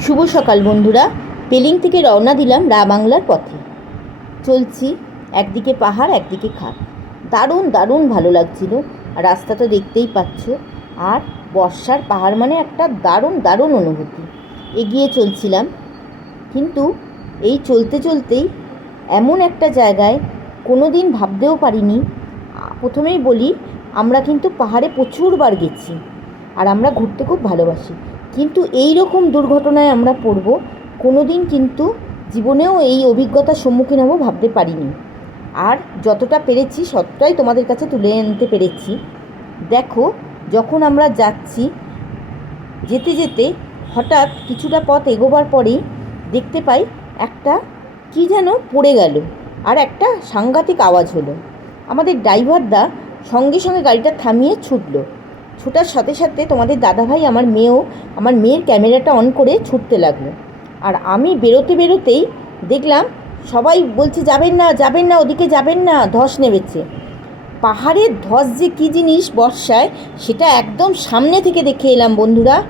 শুভ সকাল বন্ধুরা। পেলিং থেকে রওনা দিলাম রা বাংলার পথে। চলছি একদিকে পাহাড়, একদিকে খাট দারুণ দারুণ ভালো লাগছিল। রাস্তা তো দেখতেই পাচ্ছ। আর বর্ষার পাহাড় মানে একটা দারুণ দারুণ অনুভূতি। এগিয়ে চলছিলাম। কিন্তু এই চলতে চলতেই এমন একটা জায়গায় কোনো দিন ভাবতেও পারিনি। প্রথমেই বলি, আমরা কিন্তু পাহাড়ে প্রচুরবার গেছি। আর আমরা ঘুরতে খুব ভালোবাসি। কিন্তু এই রকম দুর্ঘটনায় আমরা পড়ব কোনো দিন কিন্তু জীবনেও এই অভিজ্ঞতার সম্মুখীন হব ভাবতে পারিনি। আর যতটা পেরেছি সবটাই তোমাদের কাছে তুলে আনতে পেরেছি। দেখো, যখন আমরা যাচ্ছি, যেতে যেতে হঠাৎ কিছুটা পথ এগোবার পরেই দেখতে পাই একটা কি যেন পড়ে গেল আর একটা সাংঘাতিক আওয়াজ হলো। আমাদের ড্রাইভারদা সঙ্গে সঙ্গে গাড়িটা থামিয়ে ছুটলো। ছুটার সাথে সাথে তোমাদের দাদাভাই আমার মেয়েও, আমার মেয়ের ক্যামেরাটা অন করে ছুটতে লাগল। আর আমি বেরোতে বেরোতেই দেখলাম সবাই বলছে, যাবেন না যাবেন না, ওদিকে যাবেন না। ধস নেমেছে। পাহাড়ের ধস যে কী জিনিস বর্ষায়, সেটা একদম সামনে থেকে দেখে এলাম বন্ধুরা।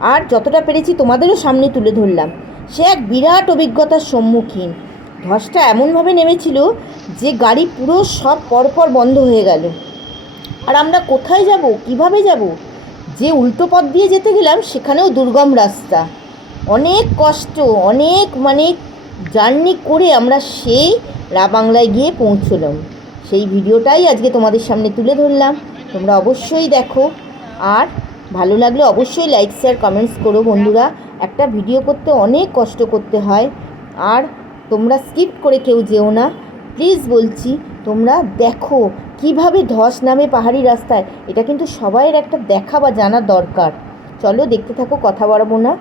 আর যতটা পেরেছি তোমাদেরও সামনে তুলে ধরলাম। সে এক বিরাট অভিজ্ঞতার সম্মুখীন। ধসটা এমনভাবে নেমেছিল যে গাড়ি পুরো সব পরপর বন্ধ হয়ে গেল। আর আমরা কোথায় যাব? কীভাবে যাব? যে উল্টো পথ দিয়ে যেতে গেলাম, সেখানেও দুর্গম রাস্তা। অনেক কষ্ট, অনেক মানে জার্নি করে আমরা সেই রাবাংলায় গিয়ে পৌঁছলাম। সেই ভিডিওটাই আজকে তোমাদের সামনে তুলে ধরলাম। তোমরা অবশ্যই দেখো। আর ভালো লাগলে অবশ্যই লাইক শেয়ার কমেন্টস করো বন্ধুরা। একটা ভিডিও করতে অনেক কষ্ট করতে হয়। আর তোমরা স্কিপ করে কেউ যেও না। প্লিজ বলছি তোমরা দেখো কীভাবে ধস নামে পাহাড়ি রাস্তায়। এটা কিন্তু সবাইয়ের একটা দেখা বা জানা দরকার। চলো দেখতে থাকো কথা বাড়াবো না।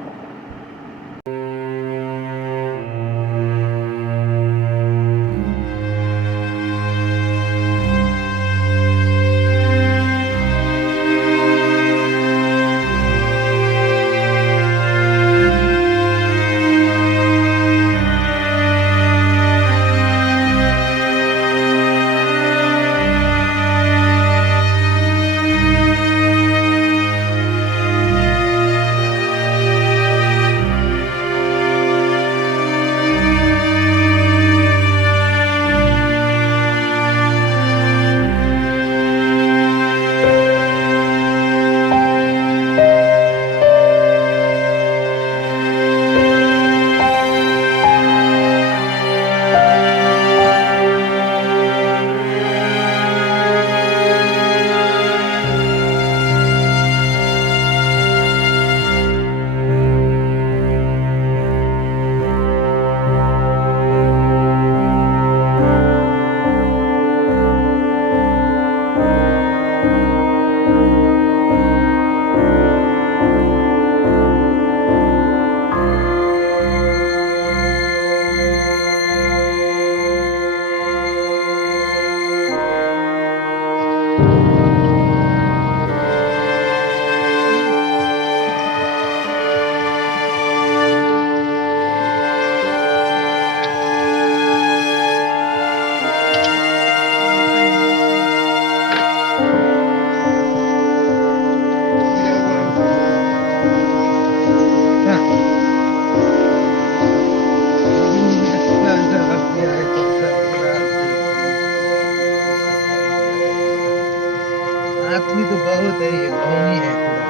पृथ्वी तो बहुत है ये कौन ही है खुदा